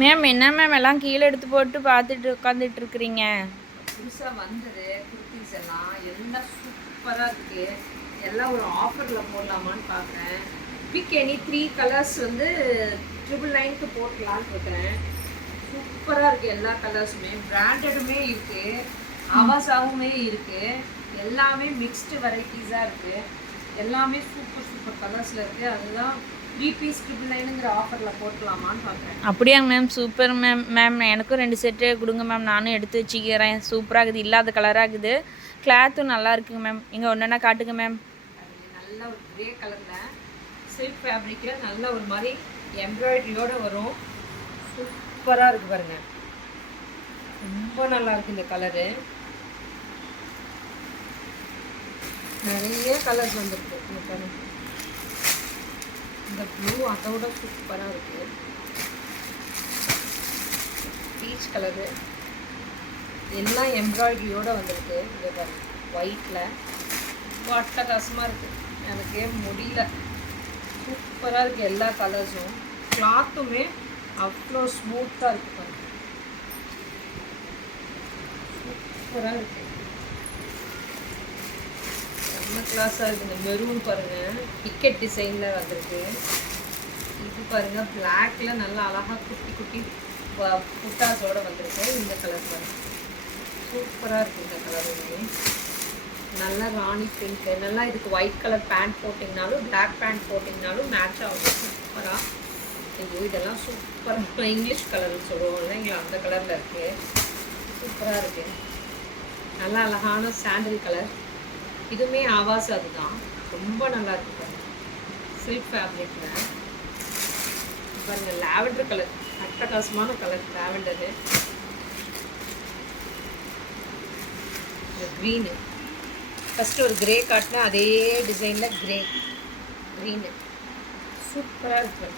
Ma'am என்ன ma'am எல்லாம் கீழே எடுத்து போட்டு பார்த்துட்டு உட்காந்துட்டு இருக்கிறீங்க? புதுசாக வந்தது குர்த்திஸ் எல்லாம் சூப்பராக இருக்குது. எல்லாம் ஒரு ஆஃபரில் போடலாமான்னு பார்க்குறேன். பிக் எனி 3 கலர்ஸ் வந்து 999க்கு போட்டலான்னு இருக்கிறேன். சூப்பராக இருக்குது. எல்லா கலர்ஸுமே பிராண்டடுமே இருக்குது, ஆவாசாவுமே இருக்குது. எல்லாமே மிக்ஸ்டு வெரைட்டிஸாக இருக்குது. எல்லாமே சூப்பர் சூப்பர் கலர்ஸில் இருக்குது. அதுதான் 3 பீஸ் 999ங்கிற ஆஃபரில் போட்டலாமான்னு பார்க்குறேன். அப்படியாங்க மேம், சூப்பர் மேம். மேம் எனக்கும் 2 செட்டு கொடுங்க மேம், நானும் எடுத்து வச்சுக்கிறேன். சூப்பராக இருக்குது, இல்லாத கலராக இருக்குது, கிளாத்தும் நல்லா இருக்குங்க மேம். இங்கே ஒன்றுனா காட்டுங்க மேம். நல்ல ஒரு கிரே கலரில் சில்க் ஃபேப்ரிக்கில் நல்ல ஒரு மாதிரி எம்ப்ராய்டரியோடு வரும். சூப்பராக இருக்குது பாருங்கள், ரொம்ப நல்லா இருக்குது இந்த கலரு. நிறைய கலர்ஸ் வந்துருக்கு. இந்த பாருங்க, இந்த ப்ளூ அதோட சூப்பராக இருக்குது. பீச் கலரு எல்லாம் எம்ப்ராய்டரியோடு வந்திருக்கு. இது பாருங்க, ஒயிட்டில் அட்டகாசமாக இருக்குது. எனக்கு முடியல, சூப்பராக இருக்குது. எல்லா கலர்ஸும் கிளாத்துமே அவ்வளோ ஸ்மூத்தாக இருக்குது பாருங்க, சூப்பராக இருக்குது. செம்ம கிளாஸாக இருக்குது. இந்த மெரூன் பாருங்கள், டிக்கெட் டிசைனில் வந்திருக்கு. இது பாருங்கள், பிளாக்ல நல்லா அழகாக குட்டி குட்டி புட்டாஸோடு வந்திருக்கு. இந்த கலர் பாருங்கள், சூப்பராக இருக்குது. இந்த கலருமே நல்லா ராணி பிங்க்கு. நல்லா இதுக்கு ஒயிட் கலர் பேண்ட் போட்டிங்கனாலும் பிளாக் பேண்ட் போட்டிங்கனாலும் மேட்ச் ஆகும் சூப்பராக. ஐயோ இதெல்லாம் சூப்பராக இங்கிலீஷ் கலர்னு சொல்லுவோம் இல்லைங்களா, அந்த கலரில் இருக்குது. சூப்பராக இருக்குது. நல்லா அழகான சாண்டில் கலர். இதுவுமே ஆவாஸ், அதுதான் ரொம்ப நல்லா இருக்கு பாருங்க. சில்க் ஃபேப்ரிக்கில் பாருங்கள், லாவெண்டர் கலர் அட்டகாசமான கலர். Lavender, green. ஃபஸ்ட்டு ஒரு கிரே காட்டினா அதே டிசைனில் க்ரீனு சூப்பராக இருக்கு.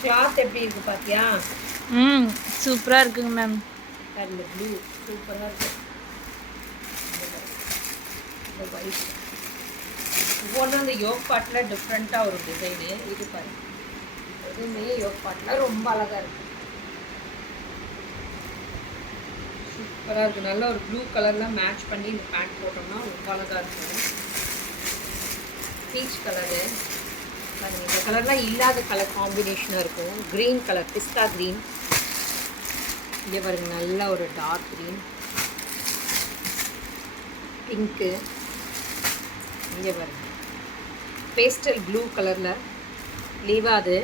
கிளாத் எப்படி இருக்குது பார்த்தியா? சூப்பராக இருக்குங்க மேம். அந்த ப்ளூ சூப்பராக இருக்குது. இந்த ஒயிட் ஒவ்வொன்றும் அந்த யோக் பாட்டில் டிஃப்ரெண்ட்டாக ஒரு டிசைனு. இது பாருங்க, எதுவுமே யோக் பாட்டில் ரொம்ப அழகாக இருக்குது, சூப்பராக இருக்குது. நல்ல ஒரு ப்ளூ கலரில் மேட்ச் பண்ணி இந்த பேண்ட் போட்டோம்னா ரொம்ப அழகாக இருக்கும். பீச் கலரு பாருங்கள், இந்த கலர்லாம் இல்லாத கலர் காம்பினேஷனாக இருக்கும். க்ரீன் கலர், பிஸ்தா க்ரீன். இங்கே பாருங்க, நல்ல ஒரு டார்க் க்ரீன், பிங்க்கு. இங்கே பாருங்க, பேஸ்டல் ப்ளூ கலரில் லீவாது.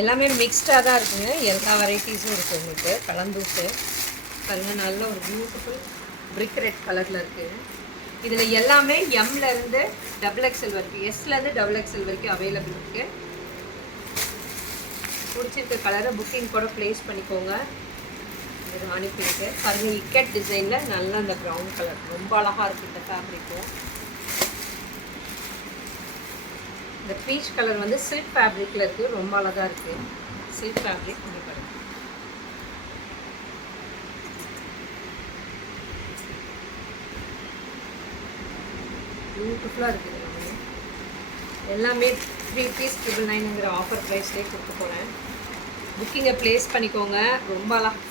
எல்லாமே மிக்ஸ்டாக தான் இருக்குங்க, எல்லா வெரைட்டிஸும் இருக்குது உங்களுக்கு கலந்துட்டு பாருங்கள். நல்ல ஒரு பியூட்டிஃபுல் பிரிக் ரெட் கலரில் இருக்குது. இதில் எல்லாமே எம்லேருந்து XXL வரைக்கும், எஸ்லேருந்து XXL வரைக்கும் அவைலபிள் இருக்குது. பிடிச்சிருக்க கலரை புக்கிங் கூட ப்ளேஸ் பண்ணிக்கோங்க. இது அனுப்பிட்டு பாருங்கள், இக்கெட் டிசைனில் நல்ல அந்த ப்ரௌன் கலர் ரொம்ப அழகாக இருக்குது. இந்த ஃபேப்ரிக்கும் இந்த பீச் கலர் வந்து சில்க் ஃபேப்ரிக்கில் இருக்குது, ரொம்ப அழகாக இருக்குது. சில்க் ஃபேப்ரிக் பண்ணி பாருங்கள், பியூட்டிஃபுல்லாக இருக்குது. எல்லாமே 3 பீஸ் 999ங்கிற ஆஃபர் ப்ரைஸ்லேயே கொடுக்க போகிறேன். புக்கிங்கை ப்ளேஸ் பண்ணிக்கோங்க. ரொம்ப அழகாக,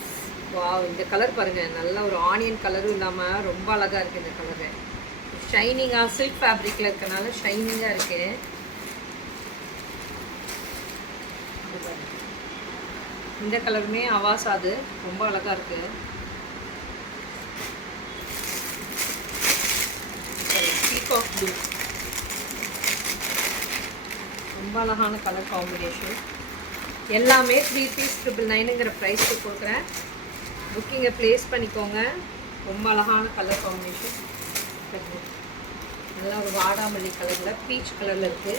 வா இந்த கலர் பாருங்கள், நல்ல ஒரு ஆனியன் கலரும் இல்லாமல் ரொம்ப அழகாக இருக்குது. இந்த கலரு ஷைனிங்காக சில்க் ஃபேப்ரிக்கில் இருக்கனால ஷைனிங்காக இருக்குது. இந்த கலருமே ஆவாசாது, ரொம்ப அழகாக இருக்குது. பீகாக் ப்ளூ ரொம்ப அழகான கலர் காம்பினேஷன். எல்லாமே 3 பீஸ் 999ங்கிற ப்ரைஸ்க்கு கொடுக்குறேன். புக்கிங்கை ப்ளேஸ் பண்ணிக்கோங்க. ரொம்ப அழகான கலர் காம்பினேஷன். நல்லா ஒரு வாடாமல்லி கலரில் பீச் கலரில் இருக்குது.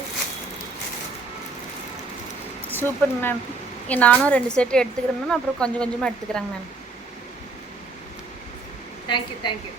Super ma'am. நானும் 2 செட்டு எடுத்துக்கிறேன் மேம், அப்புறம் கொஞ்சம் கொஞ்சமாக எடுத்துக்கிறேங்க மேம். தேங்க்யூ.